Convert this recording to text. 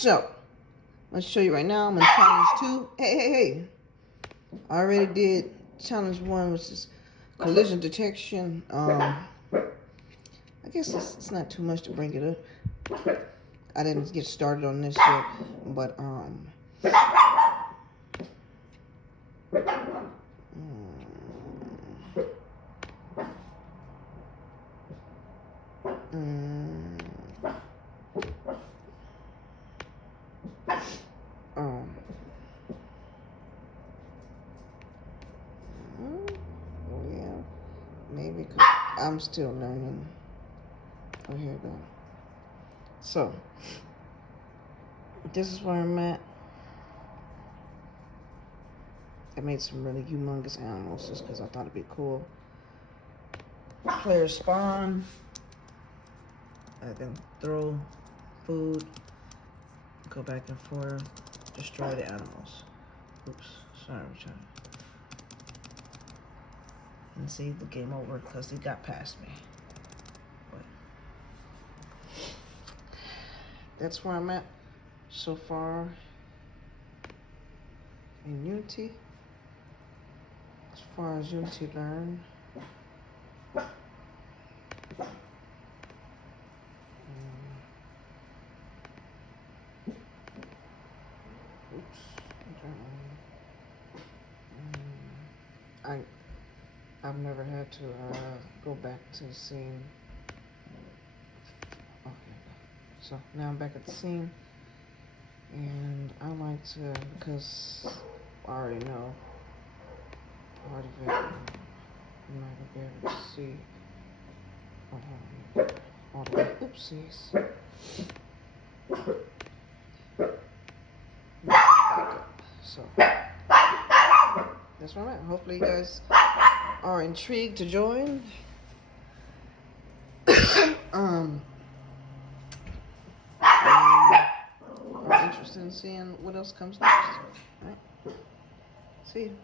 So, let's show you right now. I'm in challenge 2. Hey. I already did challenge 1, which is collision detection. I guess it's not too much to bring it up. I didn't get started on this yet, but yeah, maybe I'm still learning. Oh, here we go. So, this is where I'm at. I made some really humongous animals just because I thought it'd be cool. Players spawn. I then throw food, go back and forth, destroy the animals. Oops, sorry, I'm trying. And see, the game over because he got past me. But that's where I'm at so far in Unity. As far as Unity learn. Oops. I've never had to go back to the scene. Okay, so now I'm back at the scene, and I like to, because I already know part of it, I'm not gonna be able to see all the oopsies. So that's where I'm at. Hopefully you guys are intrigued to join. Are interested in seeing what else comes next. All right. See you.